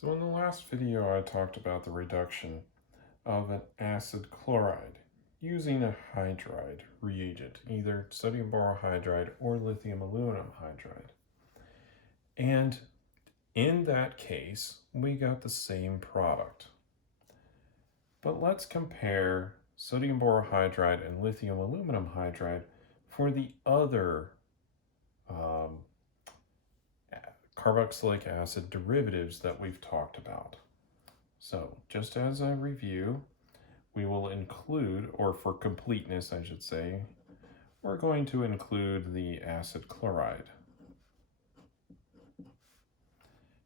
So in the last video, I talked about the reduction of an acid chloride using a hydride reagent, either sodium borohydride or lithium aluminum hydride. And in that case, we got the same product. But let's compare sodium borohydride and lithium aluminum hydride for the other carboxylic acid derivatives that we've talked about. So just as a review, we will include, or for completeness I should say, we're going to include the acid chloride.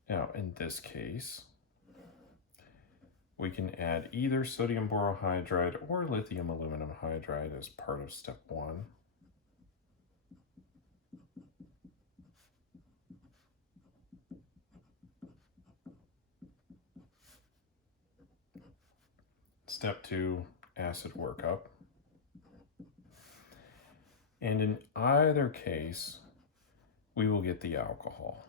Now in this case, we can add either sodium borohydride or lithium aluminum hydride as part of step 1. Step 2, acid workup. And in either case, we will get the alcohol.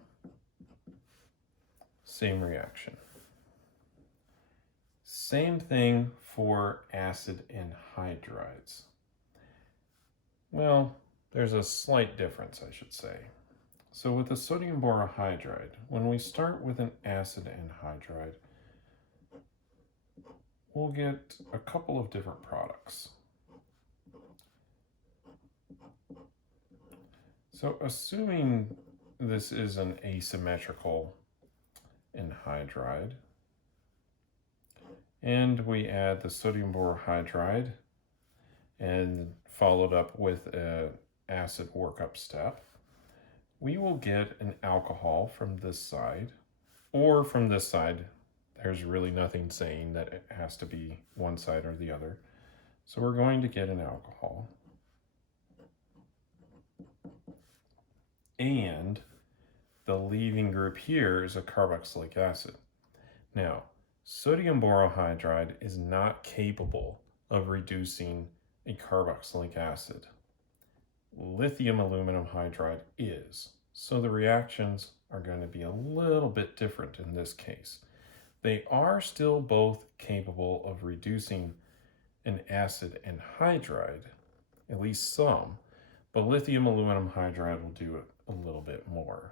Same reaction. Same thing for acid anhydrides. Well, there's a slight difference, I should say. So with the sodium borohydride, when we start with an acid anhydride, we'll get a couple of different products. So assuming this is an asymmetrical anhydride, and we add the sodium borohydride and followed up with an acid workup step, we will get an alcohol from this side, or from this side. There's really nothing saying that it has to be one side or the other. So we're going to get an alcohol. And the leaving group here is a carboxylic acid. Now, sodium borohydride is not capable of reducing a carboxylic acid. Lithium aluminum hydride is. So the reactions are going to be a little bit different in this case. They are still both capable of reducing an acid anhydride, at least some, but lithium aluminum hydride will do it a little bit more.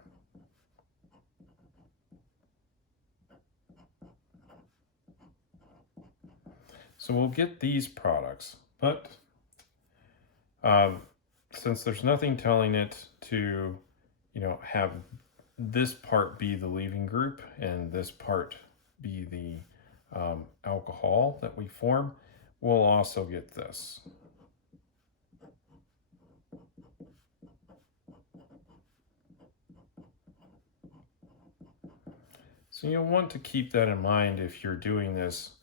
So we'll get these products, but since there's nothing telling it to, have this part be the leaving group and this part be the alcohol that we form, we'll also get this. So you'll want to keep that in mind if you're doing this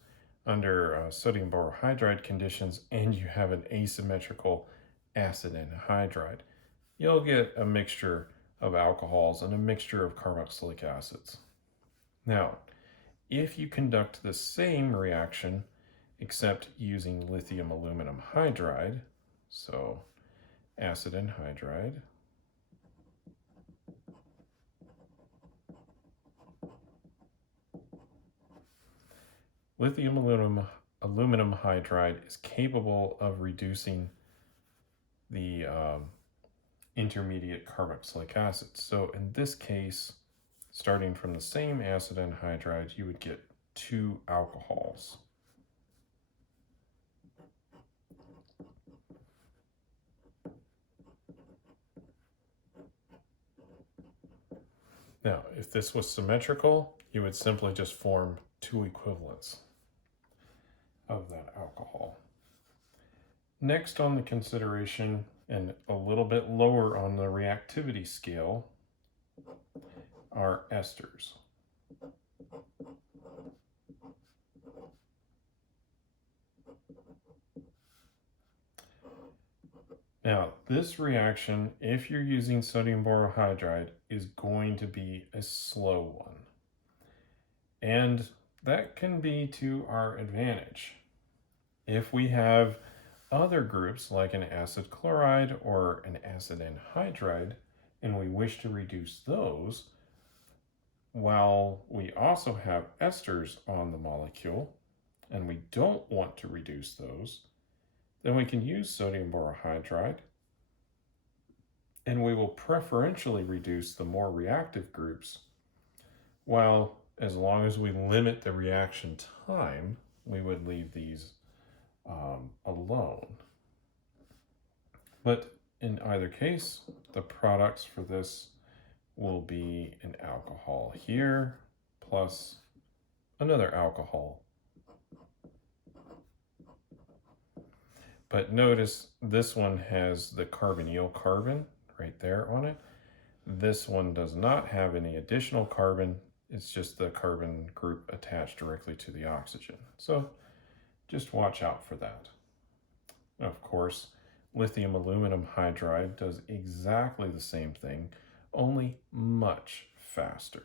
under sodium borohydride conditions and you have an asymmetrical acid anhydride. You'll get a mixture of alcohols and a mixture of carboxylic acids. Now, if you conduct the same reaction except using lithium aluminum hydride, so acid anhydride, lithium aluminum hydride is capable of reducing the intermediate carboxylic acids. So in this case, starting from the same acid anhydride, you would get 2 alcohols. Now, if this was symmetrical, you would simply just form 2 equivalents of that alcohol. Next on the consideration, and a little bit lower on the reactivity scale, are esters. Now, this reaction, if you're using sodium borohydride, is going to be a slow one. And that can be to our advantage. If we have other groups like an acid chloride or an acid anhydride, and we wish to reduce those, while we also have esters on the molecule, and we don't want to reduce those, then we can use sodium borohydride, and we will preferentially reduce the more reactive groups, while as long as we limit the reaction time, we would leave these alone. But in either case, the products for this will be an alcohol here plus another alcohol. But notice this one has the carbonyl carbon right there on it. This one does not have any additional carbon. It's just the carbon group attached directly to the oxygen. So just watch out for that. Of course, lithium aluminum hydride does exactly the same thing, only much faster.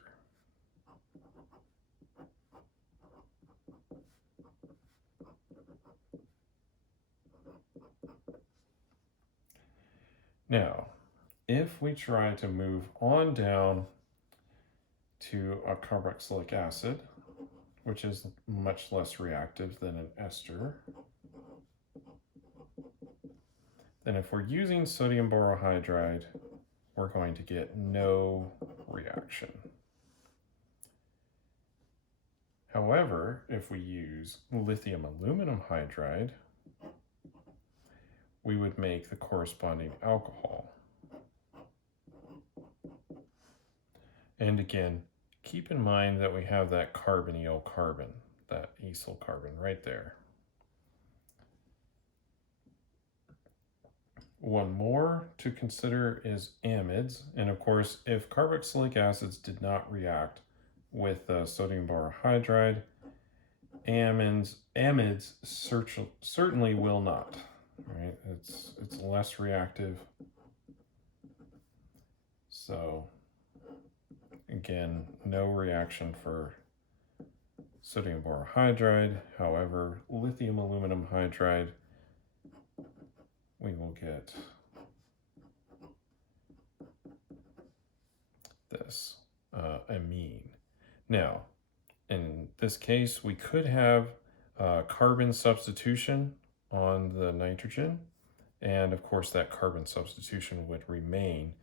Now, if we try to move on down to a carboxylic acid, which is much less reactive than an ester, then if we're using sodium borohydride, we're going to get no reaction. However, if we use lithium aluminum hydride, we would make the corresponding alcohol. And again, keep in mind that we have that carbonyl carbon, that acyl carbon right there. One more to consider is amides. And of course, if carboxylic acids did not react with sodium borohydride, amides certainly will not. Right? It's less reactive. So again, no reaction for sodium borohydride. However, lithium aluminum hydride, we will get this amine. Now, in this case, we could have carbon substitution on the nitrogen, and of course that carbon substitution would remain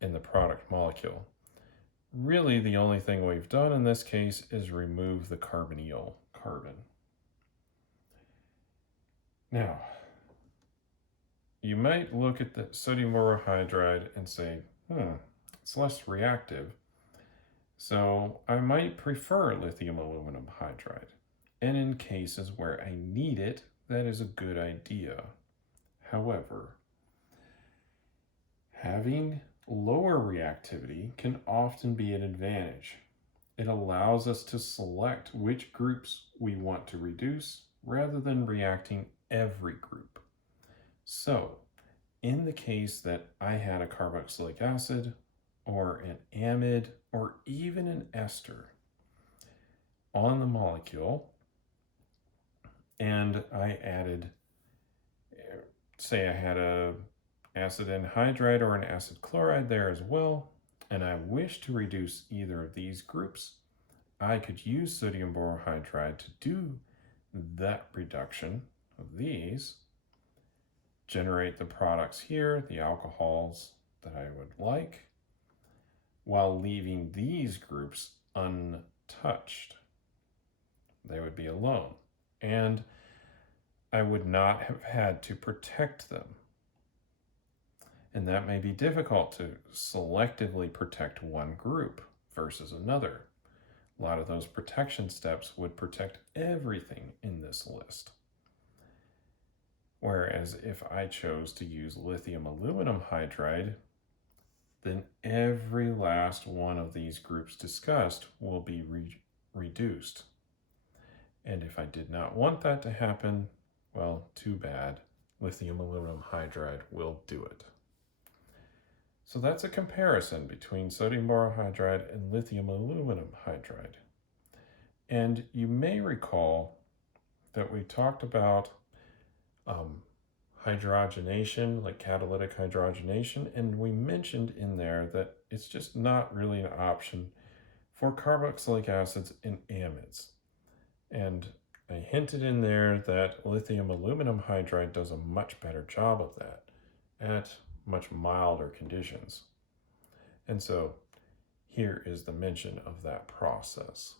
in the product molecule. Really, the only thing we've done in this case is remove the carbonyl carbon. Now, you might look at the sodium borohydride and say, it's less reactive, so I might prefer lithium aluminum hydride. And in cases where I need it, that is a good idea. However, having lower reactivity can often be an advantage. It allows us to select which groups we want to reduce rather than reacting every group. So, in the case that I had a carboxylic acid or an amide or even an ester on the molecule, and I added, say I had a acid anhydride or an acid chloride there as well, and I wish to reduce either of these groups, I could use sodium borohydride to do that reduction of these, generate the products here, the alcohols that I would like, while leaving these groups untouched. They would be alone, and I would not have had to protect them. And that may be difficult to selectively protect one group versus another. A lot of those protection steps would protect everything in this list. Whereas if I chose to use lithium aluminum hydride, then every last one of these groups discussed will be reduced. And if I did not want that to happen, well, too bad. Lithium aluminum hydride will do it. So that's a comparison between sodium borohydride and lithium aluminum hydride. And you may recall that we talked about hydrogenation, like catalytic hydrogenation, and we mentioned in there that it's just not really an option for carboxylic acids and amides. And I hinted in there that lithium aluminum hydride does a much better job of that at much milder conditions. And so here is the mention of that process.